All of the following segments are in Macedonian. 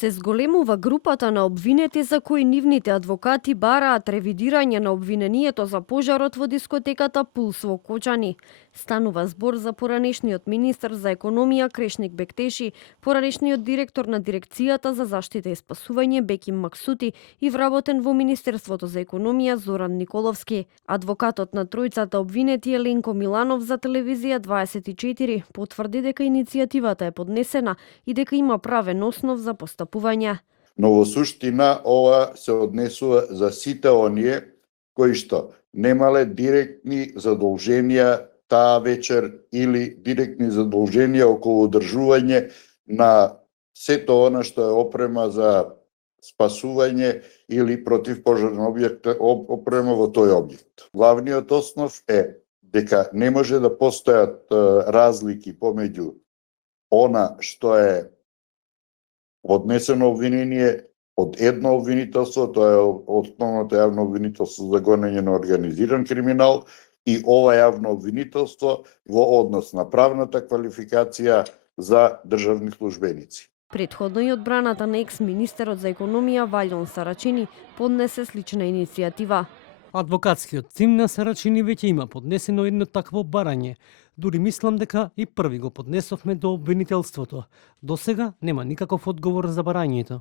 Се зголемува групата на обвинети за кои нивните адвокати бараат ревидирање на обвинението за пожарот во дискотеката Пулс во Кочани. Станува збор за поранешниот министер за економија Крешник Бектеши, поранешниот директор на дирекцијата за заштита и спасување Беким Максути и вработен во Министерството за економија Зоран Николовски. Адвокатот на тројцата обвинети Еленко Миланов за телевизија 24 потврди дека иницијативата е поднесена и дека има правен основ за постапување. Но во суштина ова се однесува за сите оние кои што немале директни задолженија таа вечер или директни задолженија околу одржување на сето она што е опрема за спасување или противпожарна опрема во тој објект. Главниот основ е дека не може да постојат разлики помеѓу она што е поднесено обвинение од едно обвинителство, тоа е основното јавно обвинителство за гонење на организиран криминал, и ова јавно обвинителство во однос на правната квалификација за државни службеници. Претходно и одбраната на екс-министерот за економија Валјон Сарачини поднесе слична иницијатива. Адвокатскиот тим на Сарачини веќе има поднесено едно такво барање. Дури мислам дека и први го поднесовме до обвинителството. До сега нема никаков одговор за барањето.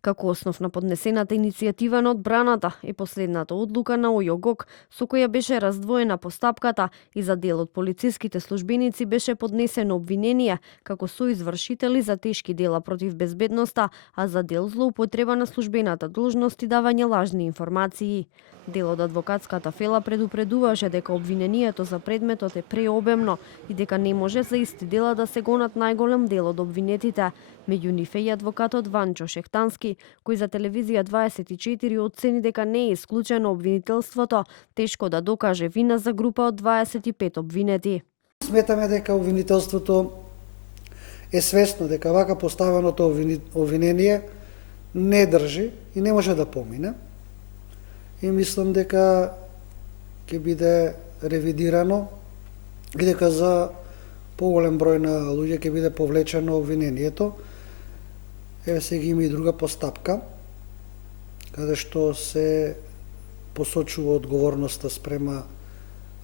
Како основ на поднесената иницијатива на одбраната е последната одлука на ОЈОГОК со која беше раздвоена постапката и за дел од полициските службеници беше поднесено обвинение како соизвршители за тешки дела против безбедноста, а за дел злоупотреба на службената должност и давање лажни информации. Дел од адвокатската фела предупредуваше дека обвинението за предметот е преобемно и дека не може за исти дела да се гонат најголем дел од обвинетите. Меѓу нив е и адвокатот Ванчо Шехтански, кој за телевизија 24 оцени дека не е исклучено обвинителството тешко да докаже вина за група од 25 обвинети. Сметаме дека обвинителството е свесно дека вака поставеното обвинение не држи и не може да помине. И мислам дека ќе биде ревидирано и дека за поголем број на луѓе ќе биде повлечено обвинението. Еве сега има и друга постапка, каде што се посочува одговорноста спрема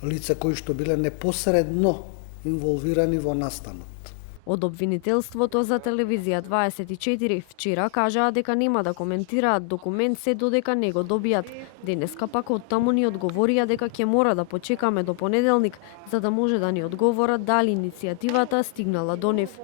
лица кои што биле непосредно инволвирани во настанот. Од обвинителството за телевизија 24 вчера кажаа дека нема да коментираат документ се додека не го добијат. Денеска пак од таму ни одговорија дека ќе мора да почекаме до понеделник за да може да ни одговорат дали иницијативата стигнала до нив.